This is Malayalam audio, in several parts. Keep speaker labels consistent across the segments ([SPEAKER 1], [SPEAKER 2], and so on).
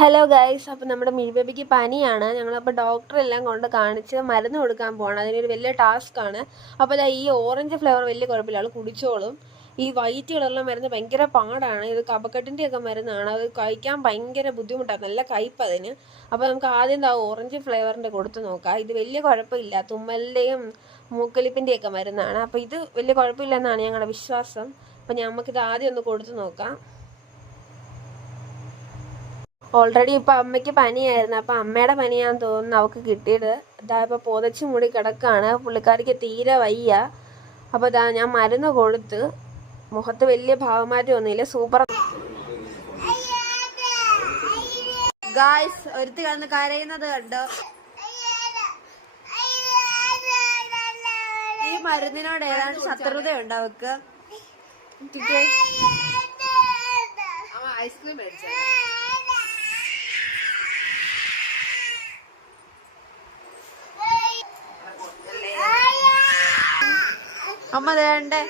[SPEAKER 1] ഹലോ ഗൈസ് അപ്പോൾ നമ്മുടെ മിഴിബേബിക്ക് പനിയാണ്. ഞങ്ങളപ്പോൾ ഡോക്ടറെല്ലാം കൊണ്ട് കാണിച്ച് മരുന്ന് കൊടുക്കാൻ പോകണം അതിനൊരു വലിയ ടാസ്ക്കാണ് അപ്പോൾ ഈ ഓറഞ്ച് ഫ്ലേവർ വലിയ കുഴപ്പമില്ല. ആൾ കുടിച്ചോളും. ഈ വൈറ്റ് കളറിലെ മരുന്ന് ഭയങ്കര പാടാണ്. ഇത് കപക്കെട്ടിന്റെ ഒക്കെ മരുന്നാണ്. അത് കഴിക്കാൻ ഭയങ്കര ബുദ്ധിമുട്ടാണ്. നല്ല കയ്പ്പ് അതിന്. അപ്പോൾ നമുക്ക് ആദ്യം ദാ ഓറഞ്ച് ഫ്ലേവറിന്റെ കൊടുത്ത് നോക്കാം. ഇത് വലിയ കുഴപ്പമില്ല. തുമ്മലിന്റെയും മൂക്കലിപ്പിന്റെയൊക്കെ മരുന്നാണ്. അപ്പോൾ ഇത് വലിയ കുഴപ്പമില്ലെന്നാണ് ഞങ്ങളുടെ വിശ്വാസം. അപ്പോൾ നമുക്കിത് ആദ്യം ഒന്ന് കൊടുത്തു നോക്കാം. ഓൾറെഡി ഇപ്പം അമ്മയ്ക്ക് പനിയായിരുന്നു. അപ്പം അമ്മയുടെ പനിയാന്ന് തോന്നുന്നു അവൾക്ക് കിട്ടിയത്. ഇതാ ഇപ്പം പുതച്ച് മൂടി കിടക്കാണ്. പുള്ളിക്കാരിക്ക് തീരെ വയ്യ. അപ്പോൾ ഇതാ ഞാൻ മരുന്ന് കൊടുത്ത് മുഖത്ത് വലിയ ഭാവമാറ്റം ഒന്നുമില്ല. സൂപ്പർ ഗായ്സ് ഒരുത്തി കന്ന് കരയുന്നത് കണ്ടോ. ഈ മരുന്നിനോട് ഏതാണ്ട് ശത്രുതയുണ്ട് അവക്ക്?
[SPEAKER 2] ഐസ്ക്രീം മേടിച്ചു
[SPEAKER 1] അമ്മ വേണ്ട താരാട്ടുപാട്ടൊക്കെ പാടുന്നുണ്ട്
[SPEAKER 2] മരുന്നില്ല കളഞ്ഞു മരുന്ന് കളഞ്ഞു മൂക്കെ പിടിക്കും ഞാൻ മൂക്കെ വേണ്ടേ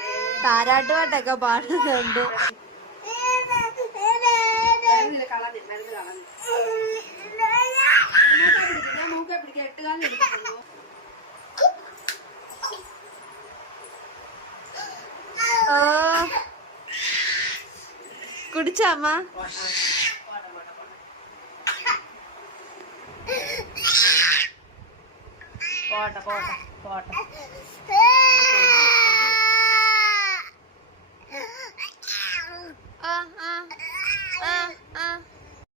[SPEAKER 2] താരാട്ട് പാട്ടൊക്കെ
[SPEAKER 1] ഓ കുടിച്ചമ്മ
[SPEAKER 2] പോട്ടെ പോട്ടെ പോട്ടെ. 啊啊啊！